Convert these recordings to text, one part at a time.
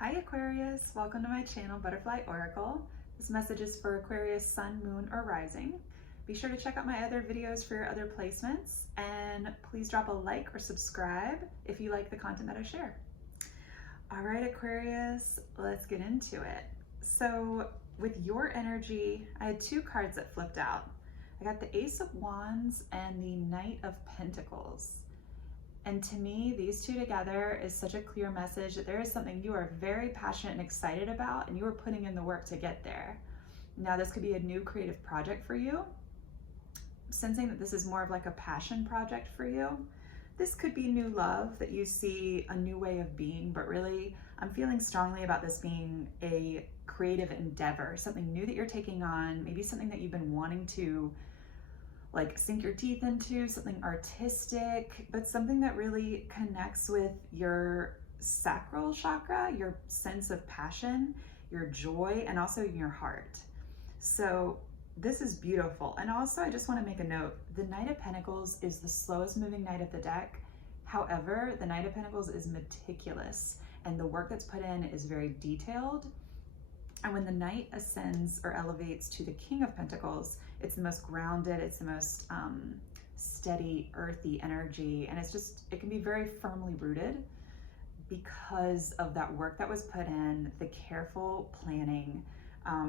Hi Aquarius, welcome to my channel Butterfly Oracle. This message is for Aquarius Sun, Moon, or Rising. Be sure to check out my other videos for your other placements, and please drop a like or subscribe if you like the content that I share. All right Aquarius, let's get into it. So with your energy, I had two cards that flipped out. I got the Ace of Wands and the Knight of Pentacles. And to me, these two together is such a clear message that there is something you are very passionate and excited about, and you are putting in the work to get there. Now, this could be a new creative project for you. I'm sensing that this is more of like a passion project for you. This could be new love, that you see a new way of being, but really, I'm feeling strongly about this being a creative endeavor, something new that you're taking on, maybe something that you've been wanting to like sink your teeth into, something artistic, but something that really connects with your sacral chakra, your sense of passion, your joy, and also your heart. So this is beautiful. And also I just want to make a note, the Knight of Pentacles is the slowest moving knight of the deck. However, the Knight of Pentacles is meticulous and the work that's put in is very detailed. And when the Knight ascends or elevates to the King of Pentacles, it's the most grounded, it's the most steady, earthy energy. And it can be very firmly rooted because of that work that was put in, the careful planning,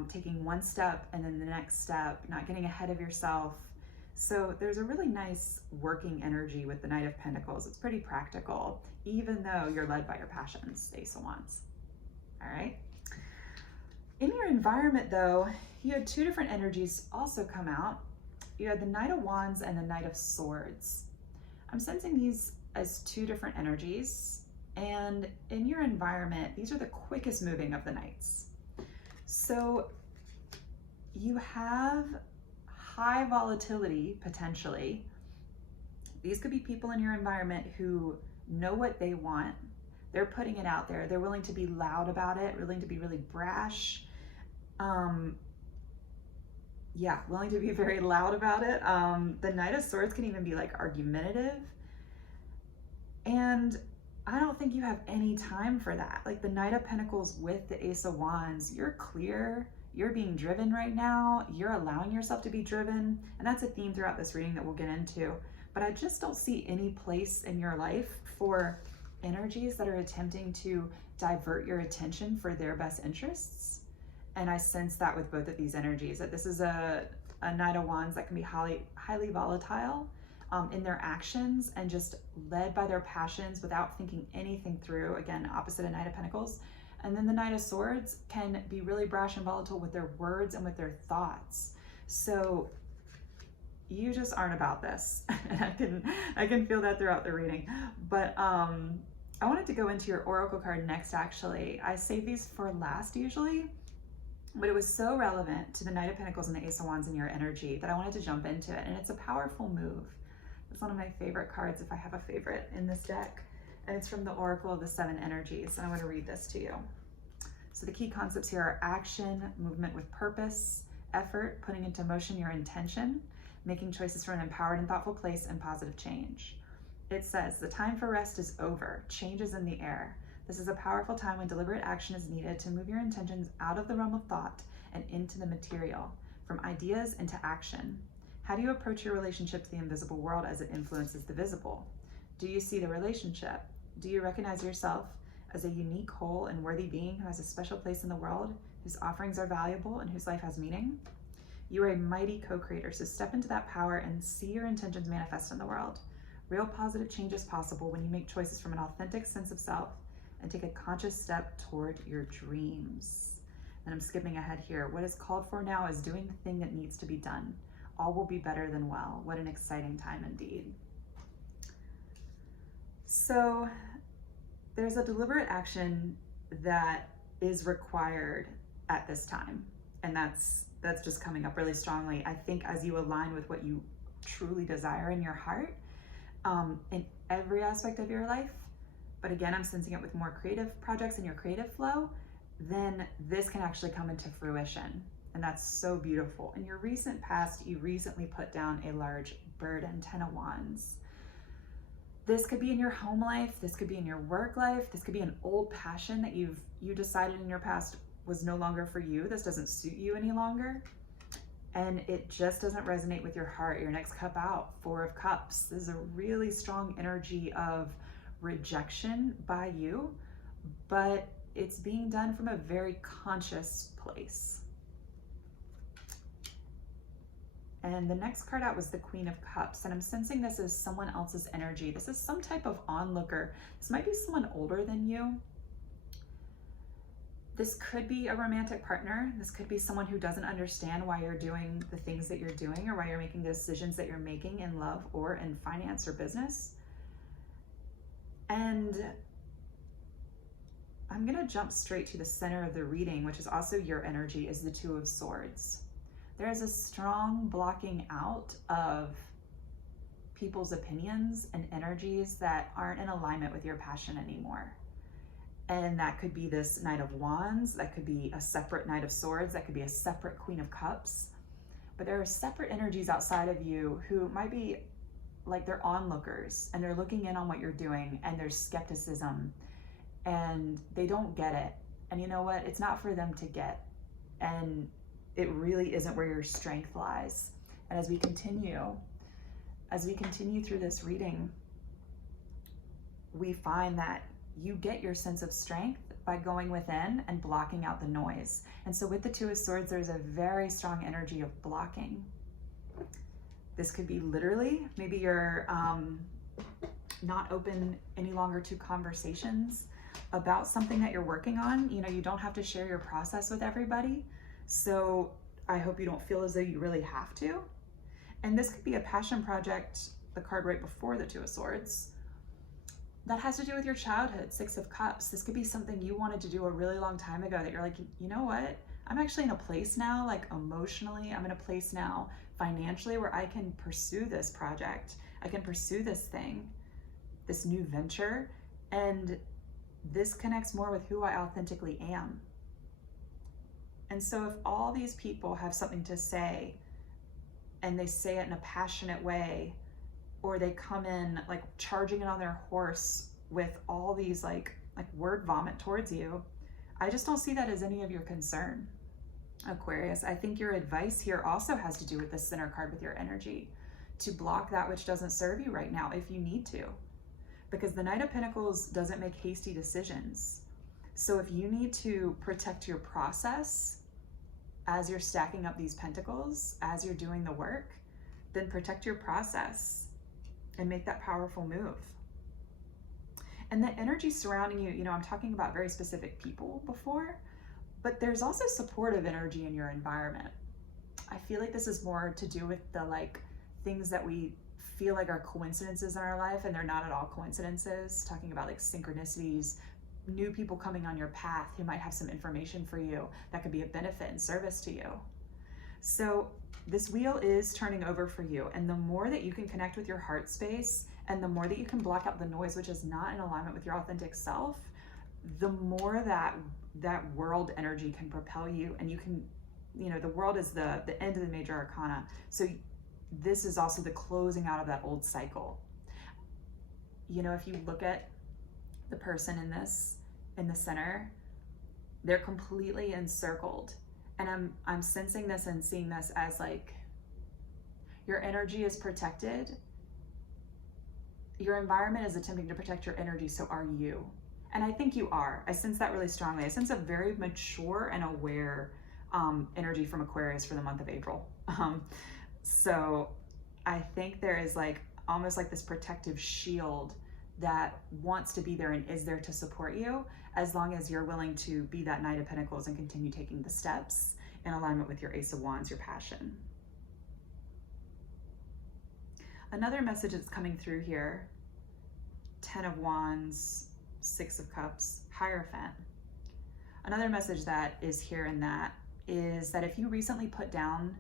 taking one step and then the next step, not getting ahead of yourself. So there's a really nice working energy with the Knight of Pentacles. It's pretty practical, even though you're led by your passions, the Ace of Wands. All right. In your environment though, you had two different energies also come out. You had the Knight of Wands and the Knight of Swords. I'm sensing these as two different energies, and in your environment, these are the quickest moving of the knights. So you have high volatility potentially. These could be people in your environment who know what they want. They're putting it out there. They're willing to be loud about it, willing to be really brash. Willing to be very loud about it. The Knight of Swords can even be like argumentative. And I don't think you have any time for that. Like the Knight of Pentacles with the Ace of Wands, you're clear, you're being driven right now, you're allowing yourself to be driven. And that's a theme throughout this reading that we'll get into. But I just don't see any place in your life for energies that are attempting to divert your attention for their best interests. And I sense that with both of these energies, that this is a Knight of Wands that can be highly volatile in their actions and just led by their passions without thinking anything through. Again, opposite of Knight of Pentacles. And then the Knight of Swords can be really brash and volatile with their words and with their thoughts. So you just aren't about this. And I can feel that throughout the reading. But I wanted to go into your Oracle card next, actually. I save these for last usually, but it was so relevant to the Knight of Pentacles and the Ace of Wands in your energy that I wanted to jump into it. And it's a powerful move. It's one of my favorite cards if I have a favorite in this deck. And it's from the Oracle of the Seven Energies. And I want to read this to you. So the key concepts here are action, movement with purpose, effort, putting into motion your intention, making choices from an empowered and thoughtful place, and positive change. It says, the time for rest is over. Change is in the air. This is a powerful time when deliberate action is needed to move your intentions out of the realm of thought and into the material, from ideas into action. How do you approach your relationship to the invisible world as it influences the visible? Do you see the relationship? Do you recognize yourself as a unique, whole, and worthy being who has a special place in the world, whose offerings are valuable, and whose life has meaning? You are a mighty co-creator, so step into that power and see your intentions manifest in the world. Real positive change is possible when you make choices from an authentic sense of self and take a conscious step toward your dreams. And I'm skipping ahead here. What is called for now is doing the thing that needs to be done. All will be better than well. What an exciting time indeed. So there's a deliberate action that is required at this time. And that's just coming up really strongly. I think as you align with what you truly desire in your heart, in every aspect of your life, but again, I'm sensing it with more creative projects in your creative flow, then this can actually come into fruition. And that's so beautiful. In your recent past, you recently put down a large burden, 10 of Wands. This could be in your home life, this could be in your work life, this could be an old passion that you decided in your past was no longer for you. This doesn't suit you any longer. And it just doesn't resonate with your heart. Your next cup out, 4 of Cups. This is a really strong energy of rejection by you, but it's being done from a very conscious place. And the next card out was the Queen of Cups. And I'm sensing this is someone else's energy. This is some type of onlooker. This might be someone older than you. This could be a romantic partner. This could be someone who doesn't understand why you're doing the things that you're doing or why you're making the decisions that you're making in love or in finance or business. And I'm gonna jump straight to the center of the reading, which is also your energy, is the 2 of Swords. There is a strong blocking out of people's opinions and energies that aren't in alignment with your passion anymore. And that could be this Knight of Wands, that could be a separate Knight of Swords, that could be a separate Queen of Cups. But there are separate energies outside of you who might be like they're onlookers and they're looking in on what you're doing, and there's skepticism and they don't get it. And you know what? It's not for them to get. And it really isn't where your strength lies. And as we continue through this reading, we find that you get your sense of strength by going within and blocking out the noise. And so with the 2 of Swords, there's a very strong energy of blocking. This could be literally, maybe you're not open any longer to conversations about something that you're working on. You know, you don't have to share your process with everybody. So I hope you don't feel as though you really have to. And this could be a passion project, the card right before the 2 of Swords, that has to do with your childhood, 6 of Cups. This could be something you wanted to do a really long time ago that you're like, you know what? I'm actually in a place now, like emotionally, I'm in a place now financially where I can pursue this project. I can pursue this thing, this new venture. And this connects more with who I authentically am. And so if all these people have something to say and they say it in a passionate way, or they come in like charging it on their horse with all these like word vomit towards you, I just don't see that as any of your concern, Aquarius. I think your advice here also has to do with the center card with your energy, to block that which doesn't serve you right now if you need to. Because the Knight of Pentacles doesn't make hasty decisions. So if you need to protect your process as you're stacking up these pentacles, as you're doing the work, then protect your process and make that powerful move. And the energy surrounding you, you know, I'm talking about very specific people before, but there's also supportive energy in your environment. I feel like this is more to do with the like things that we feel like are coincidences in our life, and they're not at all coincidences. Talking about like synchronicities, new people coming on your path who might have some information for you that could be a benefit and service to you. So this wheel is turning over for you. And the more that you can connect with your heart space, and the more that you can block out the noise, which is not in alignment with your authentic self, the more that world energy can propel you. And you can, you know, the world is the end of the major arcana. So this is also the closing out of that old cycle. You know, if you look at the person in the center, they're completely encircled. And I'm sensing this and seeing this as like, your energy is protected. Your environment is attempting to protect your energy, so are you. And I think you are. I sense that really strongly. I sense a very mature and aware energy from Aquarius for the month of April. So I think there is like almost like this protective shield that wants to be there and is there to support you, as long as you're willing to be that Knight of Pentacles and continue taking the steps in alignment with your Ace of Wands, your passion. Another message that's coming through here, 10 of Wands, 6 of Cups, Hierophant. Another message that is here in that is that if you recently put down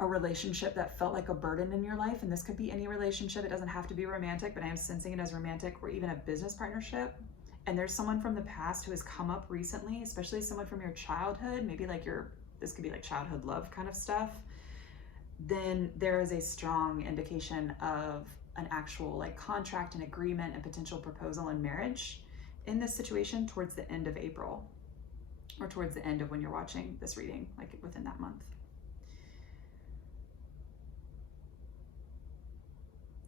a relationship that felt like a burden in your life, and this could be any relationship, it doesn't have to be romantic, but I am sensing it as romantic, or even a business partnership, and there's someone from the past who has come up recently, especially someone from your childhood, maybe like this could be like childhood love kind of stuff, then there is a strong indication of an actual like contract and agreement and potential proposal and marriage in this situation towards the end of April, or towards the end of when you're watching this reading, like within that month.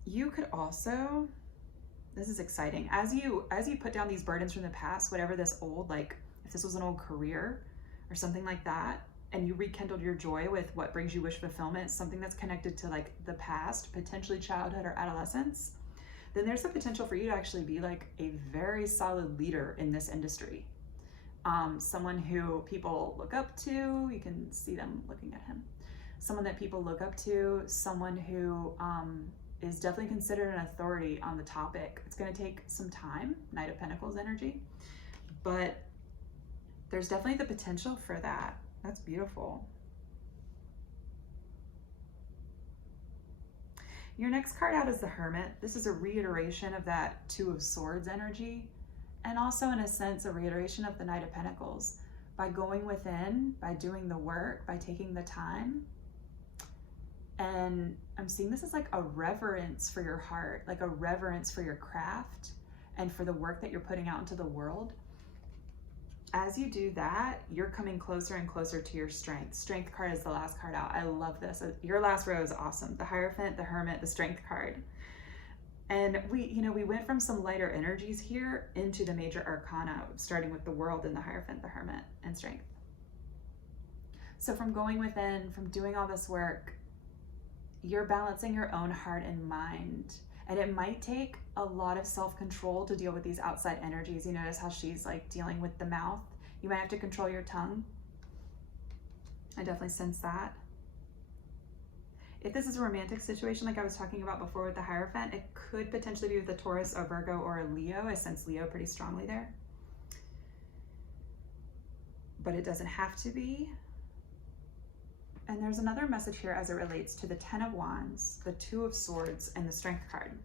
You could also, this is exciting, as you put down these burdens from the past, whatever this old, like if this was an old career or something like that, and you rekindled your joy with what brings you wish fulfillment, something that's connected to like the past, potentially childhood or adolescence, then there's the potential for you to actually be like a very solid leader in this industry. Someone who people look up to, you can see them looking at him. Someone that people look up to, someone who is definitely considered an authority on the topic. It's going to take some time, Knight of Pentacles energy, but there's definitely the potential for that. That's beautiful. Your next card out is the Hermit. This is a reiteration of that Two of Swords energy, and also in a sense a reiteration of the Knight of Pentacles. By going within, by doing the work, by taking the time. And I'm seeing this as like a reverence for your heart, like a reverence for your craft and for the work that you're putting out into the world. As you do that, you're coming closer and closer to your strength. Strength card is the last card out. I love this. Your last row is awesome. The Hierophant, the Hermit, the Strength card. And we went from some lighter energies here into the major arcana, starting with the World and the Hierophant, the Hermit, and Strength. So from going within, from doing all this work, you're balancing your own heart and mind. And it might take a lot of self-control to deal with these outside energies. You notice how she's like dealing with the mouth. You might have to control your tongue. I definitely sense that. If this is a romantic situation like I was talking about before with the Hierophant, it could potentially be with a Taurus, a Virgo, or a Leo. I sense Leo pretty strongly there. But it doesn't have to be. And there's another message here as it relates to the Ten of Wands, the Two of Swords, and the Strength card.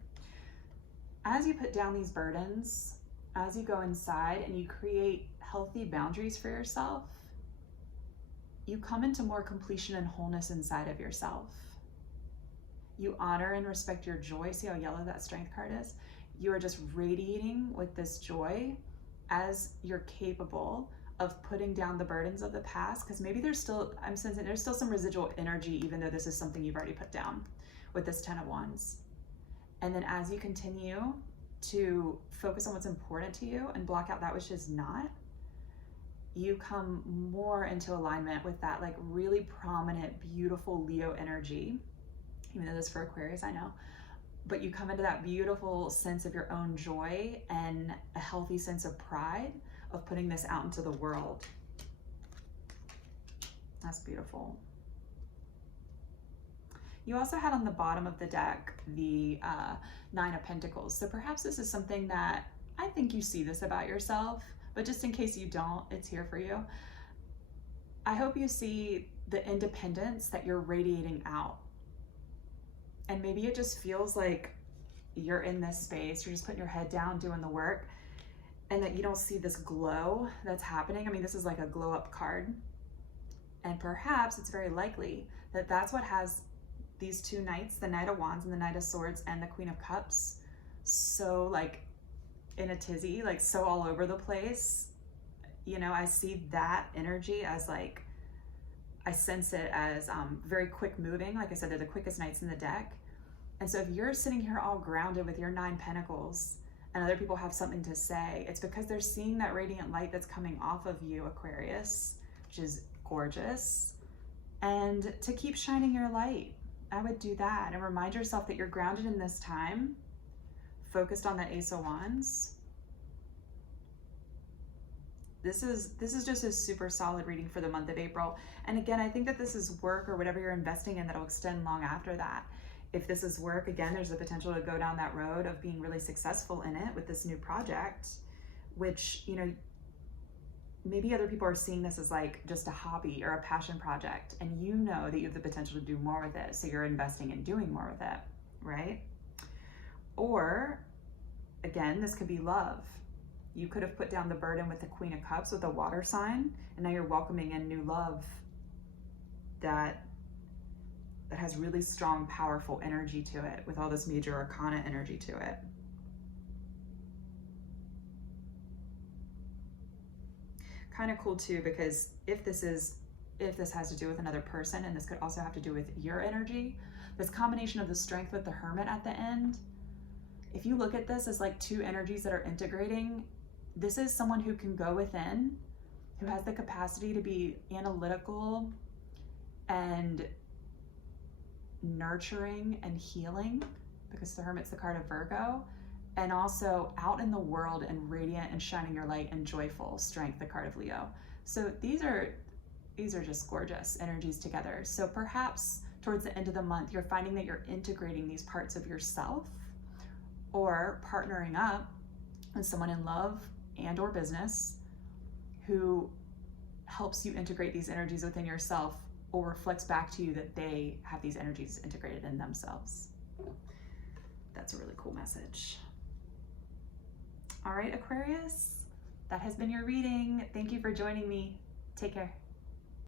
As you put down these burdens, as you go inside and you create healthy boundaries for yourself, you come into more completion and wholeness inside of yourself. You honor and respect your joy. See how yellow that Strength card is? You are just radiating with this joy as you're capable of putting down the burdens of the past, because maybe there's still, I'm sensing there's still some residual energy, even though this is something you've already put down with this Ten of Wands. And then as you continue to focus on what's important to you and block out that which is not, you come more into alignment with that like really prominent, beautiful Leo energy, even though this is for Aquarius, I know, but you come into that beautiful sense of your own joy and a healthy sense of pride of putting this out into the world. That's beautiful. You also had on the bottom of the deck the Nine of Pentacles. So perhaps this is something that I think you see this about yourself, but just in case you don't, it's here for you. I hope you see the independence that you're radiating out. And maybe it just feels like you're in this space, you're just putting your head down, doing the work, and that you don't see this glow that's happening. I mean, this is like a glow up card. And perhaps it's very likely that that's what has these two knights, the Knight of Wands and the Knight of Swords and the Queen of Cups, so like in a tizzy, like so all over the place. You know, I see that energy as like, I sense it as very quick moving. Like I said, they're the quickest knights in the deck. And so if you're sitting here all grounded with your 9 Pentacles and other people have something to say, it's because they're seeing that radiant light that's coming off of you, Aquarius, which is gorgeous. And to keep shining your light, I would do that and remind yourself that you're grounded in this time, focused on that Ace of Wands. This is just a super solid reading for the month of April. And again, I think that this is work or whatever you're investing in that'll extend long after that. If this is work, again, there's the potential to go down that road of being really successful in it with this new project, which, you know, maybe other people are seeing this as like just a hobby or a passion project, and you know that you have the potential to do more with it, so you're investing in doing more with it, right? Or, again, this could be love. You could have put down the burden with the Queen of Cups with a water sign, and now you're welcoming in new love that that has really strong, powerful energy to it, with all this major arcana energy to it. Kind of cool too, because if this has to do with another person, and this could also have to do with your energy, this combination of the Strength with the Hermit at the end, if you look at this as like two energies that are integrating, this is someone who can go within, who has the capacity to be analytical and nurturing and healing, because the Hermit's the card of Virgo, and also out in the world and radiant and shining your light and joyful, Strength, the card of Leo. So these are just gorgeous energies together. So perhaps towards the end of the month, you're finding that you're integrating these parts of yourself, or partnering up with someone in love and or business who helps you integrate these energies within yourself, or reflects back to you that they have these energies integrated in themselves. That's a really cool message. All right, Aquarius, that has been your reading. Thank you for joining me. Take care.